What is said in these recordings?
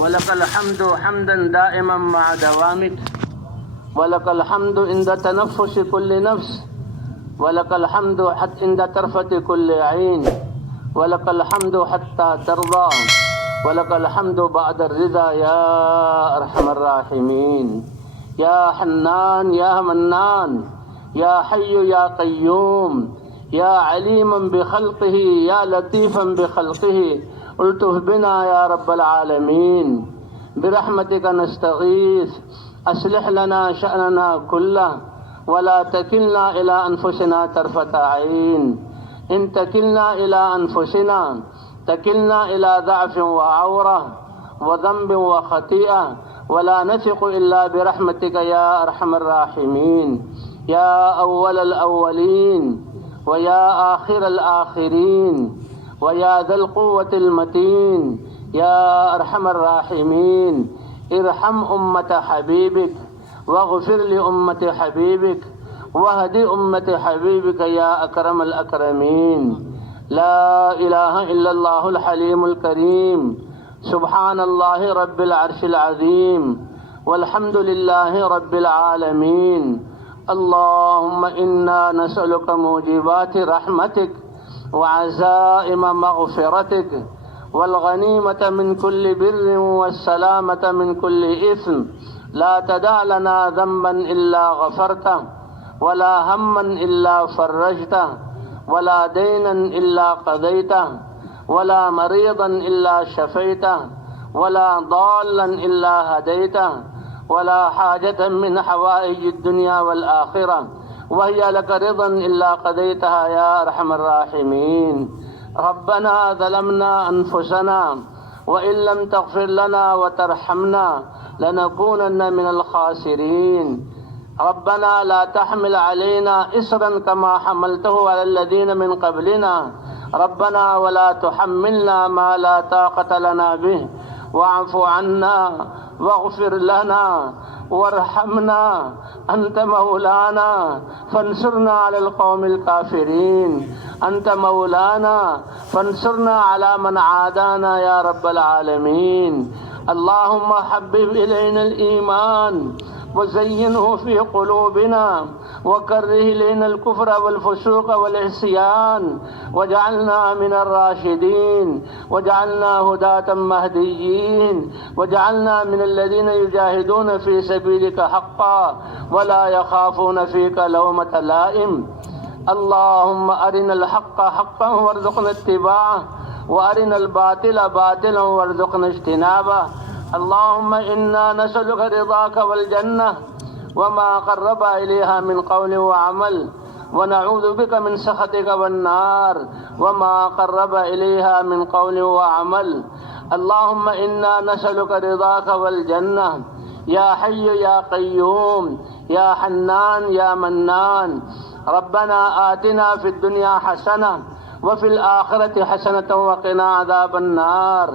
ولك الحمد حمدا دائما مع دوامك، ولك الحمد عند تنفس كل نفس، ولك الحمد حتى عند طرفة كل عين، ولك الحمد حتى ترضى، ولك الحمد بعد الرضا يا أرحم الراحمين. يا حنان يا منان، يا حي يا قيوم، يا عليما بخلقه يا لطيفا بخلقه، الطف بنا يا رب العالمين. برحمتك نستغيث، أصلح لنا شأننا كله ولا تكلنا إلى أنفسنا طرفة عين. إن تكلنا إلى أنفسنا تكلنا إلى ضعف وعورة وذنب وخطيئة، ولا نثق إلا برحمتك يا أرحم الراحمين. يا أول الأولين ويا آخر الآخرين ويا ذا القوة المتين، يا أرحم الراحمين، ارحم أمة حبيبك واغفر لأمة حبيبك واهد أمة حبيبك يا أكرم الأكرمين. لا إله إلا الله الحليم الكريم، سبحان الله رب العرش العظيم، والحمد لله رب العالمين. اللهم إنا نسألك موجبات رحمتك وعزائم مغفرتك والغنيمة من كل بر والسلامة من كل إثم. لا تدع لنا ذنبا إلا غفرته، ولا هما إلا فرجته، ولا دينا إلا قضيته، ولا مريضا إلا شفيته، ولا ضالا إلا هديته، ولا حاجة من حوائج الدنيا والآخرة وهي لك رضا إلا قضيتها يا أرحم الراحمين. ربنا ظلمنا أنفسنا وإن لم تغفر لنا وترحمنا لنكونن من الخاسرين. ربنا لا تحمل علينا إصرا كما حملته على الذين من قبلنا، ربنا ولا تحملنا ما لا طاقة لنا به، واعف عنا واغفر لنا وارحمنا، أنت مولانا فانصرنا على القوم الكافرين، أنت مولانا فانصرنا على من عادانا يا رب العالمين. اللهم حبب إلينا الإيمان وزينه في قلوبنا وكره إلينا الكفر والفسوق والعصيان، وجعلنا من الراشدين، وجعلنا هداة مهديين، وجعلنا من الذين يجاهدون في سبيلك حقا ولا يخافون فيك لومة لائم. اللهم أرنا الحق حقا وارزقنا اتباعه، وأرنا الباطل باطلا وارزقنا اجتنابه. اللهم إنا نسألك رضاك والجنة وما قرب إليها من قول وعمل، ونعوذ بك من سخطك والنار وما قرب إليها من قول وعمل. اللهم إنا نسألك رضاك والجنة يا حي يا قيوم يا حنان يا منان. ربنا آتنا في الدنيا حسنة وفي الآخرة حسنة وقنا عذاب النار.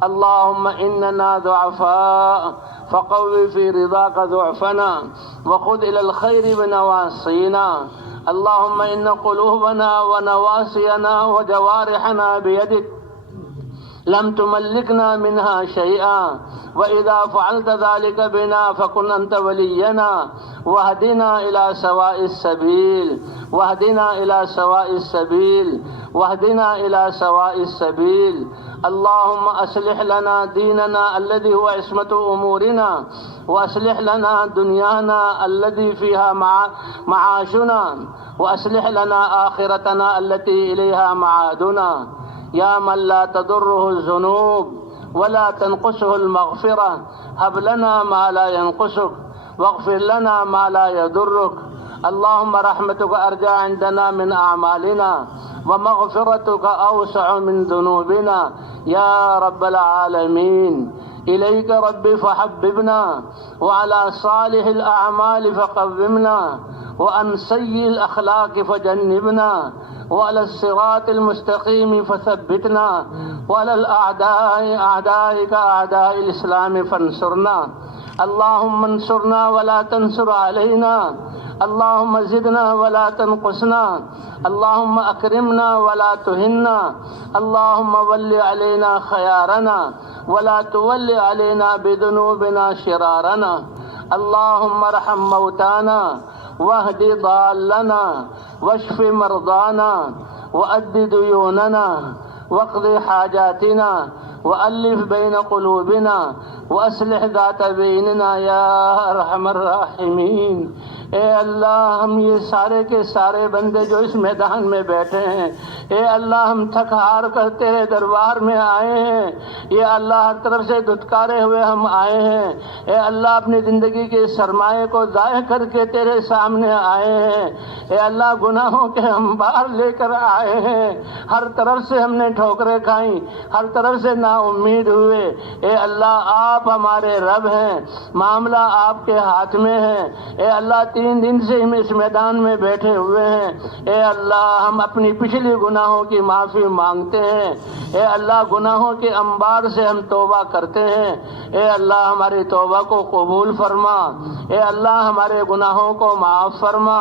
اللهم إننا ضعفاء فقوي في رضاك ضعفنا وخذ إلى الخير بنواصينا. اللهم إن قلوبنا ونواصينا وجوارحنا بيدك لم تملكنا منها شيئا، وإذا فعلت ذلك بنا فكن أنت ولينا، واهدنا إلى سواء السبيل، واهدنا إلى سواء السبيل، واهدنا إلى سواء السبيل. اللهم أصلح لنا ديننا الذي هو عصمة أمورنا، وأصلح لنا دنيانا الذي فيها معاشنا، وأصلح لنا آخرتنا التي إليها معادنا. يا من لا تضره الذنوب ولا تنقصه المغفرة، هب لنا ما لا ينقصك واغفر لنا ما لا يضرك. اللهم رحمتك أرجى عندنا من أعمالنا ومغفرتك أوسع من ذنوبنا يا رب العالمين. إليك ربي فحببنا، وعلى صالح الأعمال فقومنا، وعن سيء الأخلاق فجنبنا، وعلى الصراط المستقيم فثبتنا، وعلى الأعداء أعدائك أعداء الإسلام فانصرنا. اللهم انصرنا ولا تنصر علينا، اللهم زدنا ولا تنقصنا، اللهم أكرمنا ولا تهنا، اللهم ول علينا خيارنا ولا تول علينا بذنوبنا شرارنا اللهم ارحم موتانا واهد ضالنا واشف مرضانا وأد ديوننا واقض حاجاتنا وألف بين قلوبنا وأصلح ذات بيننا يا أرحم الراحمين۔ اے اللہ ہم یہ سارے کے سارے بندے جو اس میدان میں بیٹھے ہیں، اے اللہ ہم تھک ہار کر تیرے دربار میں آئے ہیں، یہ اللہ ہر طرف سے دھتکارے ہوئے ہم آئے ہیں، اے اللہ اپنی زندگی کے سرمایے کو ضائع کر کے تیرے سامنے آئے ہیں، اے اللہ گناہوں کے ہم بار لے کر آئے ہیں، ہر طرف سے ہم نے ٹھوکریں کھائیں، ہر طرف سے نا امید ہوئے، اے اللہ آپ ہمارے رب ہیں، معاملہ آپ کے ہاتھ میں ہے، اے اللہ 3 دن سے ہم اس میدان میں بیٹھے ہوئے ہیں، اے اللہ ہم اپنی پچھلی گناہوں کی معافی مانگتے ہیں، اے اللہ گناہوں کے انبار سے ہم توبہ کرتے ہیں، اے اللہ ہماری توبہ کو قبول فرما، اے اللہ ہمارے گناہوں کو معاف فرما،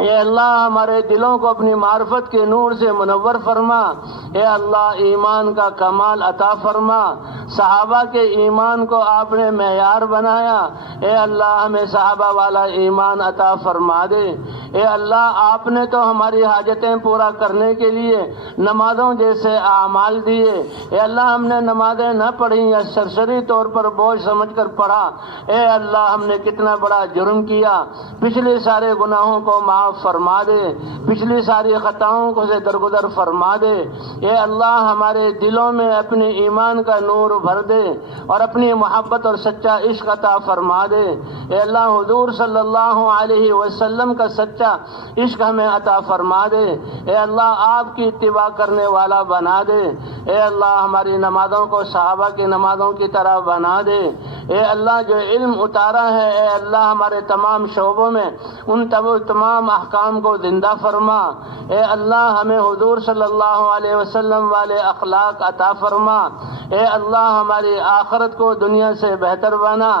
اے اللہ ہمارے دلوں کو اپنی معرفت کے نور سے منور فرما، اے اللہ ایمان کا کمال عطا فرما، صحابہ کے ایمان کو آپ نے معیار بنایا، اے اللہ ہمیں صحابہ والا ایمان عطا فرما دے، اے اللہ آپ نے تو ہماری حاجتیں پورا کرنے کے لیے نمازوں جیسے اعمال دیے، اے اللہ ہم نے نمازیں نہ پڑھی یا سرسری طور پر بوجھ سمجھ کر پڑھا، اے اللہ ہم نے کتنا بڑا جرم کیا، پچھلے سارے گناہوں کو معاف فرما دے، پچھلی ساری خطاؤں کو سے درگزر فرما دے، اے اللہ ہمارے دلوں میں اپنے ایمان کا نور بھر دے اور اپنی محبت اور سچا عشق عطا فرما دے، اے اللہ حضور صلی اللہ علیہ وسلم کا سچا عشق ہمیں عطا فرما دے، اے اللہ آپ کی اتباع کرنے والا بنا دے، اے اللہ ہماری نمازوں کو صحابہ کی نمازوں کی طرح بنا دے، اے اللہ جو علم اتارا ہے اے اللہ ہمارے تمام شعبوں میں ان تمام احکام کو زندہ فرما، اے اللہ ہمیں حضور صلی اللہ علیہ وسلم والے اخلاق عطا فرما، اے اللہ ہماری آخرت کو دنیا سے بہتر بنا،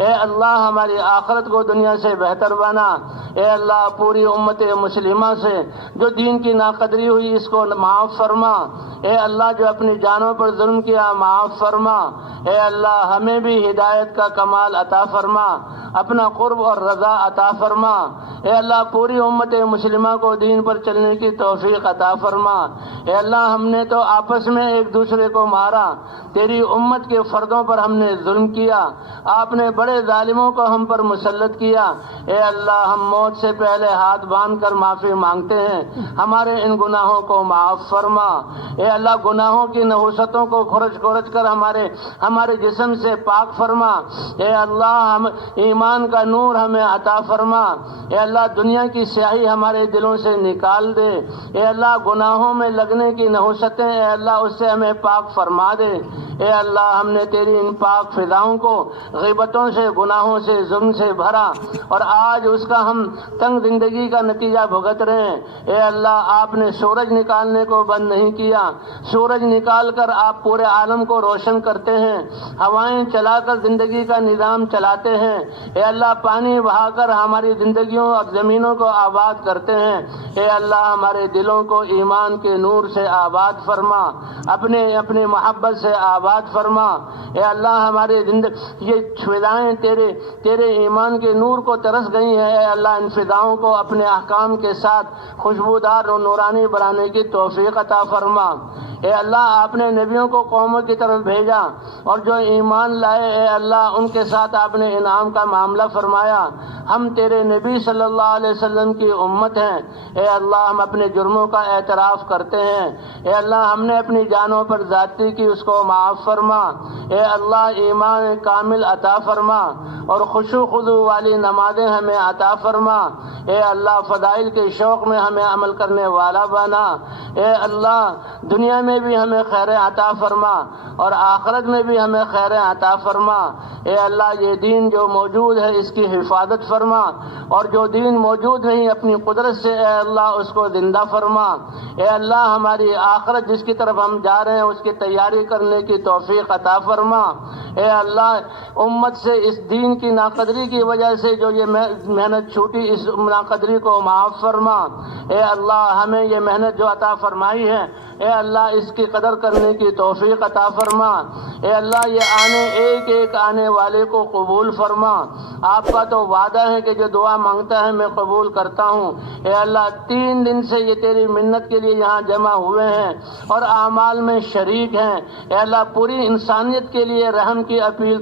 اے اللہ ہماری آخرت کو دنیا سے بہتر بنا، اے اللہ پوری امت مسلمہ سے جو دین کی ناقدری ہوئی اس کو معاف فرما، اے اللہ جو اپنی جانوں پر ظلم کیا معاف فرما، اے اللہ ہمیں بھی ہدایت کا کمال عطا فرما، اپنا قرب اور رضا عطا فرما، اے اللہ پوری امت مسلمہ کو دین پر چلنے کی توفیق عطا فرما، اے اللہ ہم نے تو آپس میں ایک دوسرے کو مارا، تیری امت کے فردوں پر ہم نے ظلم کیا، آپ نے بڑے ظالموں کو ہم پر مسلط کیا، اے اللہ ہم موت سے پہلے ہاتھ باندھ کر معافی مانگتے ہیں، ہمارے ان گناہوں کو معاف فرما، اے اللہ گناہوں کی نحوستوں کو کھرچ کر ہمارے جسم سے پاک فرما، اے اللہ ہم ایمان کا نور ہمیں عطا فرما، اے اللہ دنیا کی سیاہی ہمارے دلوں سے نکال دے، اے اللہ گناہوں میں لگنے کی نحوستیں اے اللہ اس سے ہمیں پاک فرما دے، اے اللہ ہم نے تیری ان پاک فضاؤں کو غیبتوں سے گناہوں سے ظلم سے بھرا اور آج اس کا ہم تنگ زندگی کا نتیجہ بھگت رہے ہیں، اے اللہ آپ نے سورج نکالنے کو بند نہیں کیا، سورج نکال کر آپ پورے عالم کو روشن کرتے ہیں، ہوائیں چلا کر زندگی کا نظام چلاتے ہیں، اے اللہ پانی بہا کر ہماری زندگیوں اور زمینوں کو آباد کرتے ہیں، اے اللہ ہمارے دلوں کو ایمان کے نور سے آباد فرما، اپنی محبت سے آباد فرما، اے اللہ ہمارے یہ فضائیں تیرے ایمان کے نور کو ترس گئی ہیں، اے اللہ ان فضاؤں کو اپنے احکام کے ساتھ خوشبودار اور نورانی بنانے کی توفیق عطا فرما، اے اللہ آپ نے نبیوں کو قوموں کی طرف بھیجا اور جو ایمان لائے اے اللہ ان کے ساتھ آپ نے انعام کا معاملہ فرمایا، ہم تیرے نبی صلی اللہ علیہ وسلم کی امت ہیں، اے اللہ ہم اپنے جرموں کا اعتراف کرتے ہیں، اے اللہ ہم نے اپنی جانوں پر زیادتی کی اس کو معاف فرما، اے اللہ ایمان کامل عطا فرما اور خشوع خضوع والی نمازیں ہمیں عطا فرما، اے اللہ فضائل کے شوق میں ہمیں عمل کرنے والا بنا، اے اللہ دنیا میں بھی ہمیں خیر عطا فرما اور آخرت میں بھی ہمیں خیر عطا فرما، اے اللہ یہ دین جو موجود ہے اس کی حفاظت فرما اور جو دین موجود نہیں اپنی قدرت سے اے اللہ اس کو زندہ فرما، اے اللہ ہماری آخرت جس کی طرف ہم جا رہے ہیں اس کی تیاری کرنے کی توفیق عطا فرما، اے اللہ امت سے اس دین دین کی ناقدری کی وجہ سے جو یہ محنت چھوٹی، اس ناقدری کو معاف فرما۔ اے اللہ ہمیں یہ محنت جو عطا فرمائی ہے، اے اللہ اس کی قدر کرنے کی توفیق عطا فرما۔ اے اللہ یہ ایک ایک آنے والے کو قبول فرما۔ آپ کا تو وعدہ ہے کہ جو دعا مانگتا ہے میں قبول کرتا ہوں۔ اے اللہ 3 دن سے یہ تیری منت کے لیے یہاں جمع ہوئے ہیں اور اعمال میں شریک ہیں۔ اے اللہ پوری انسانیت کے لیے رحم کی اپیل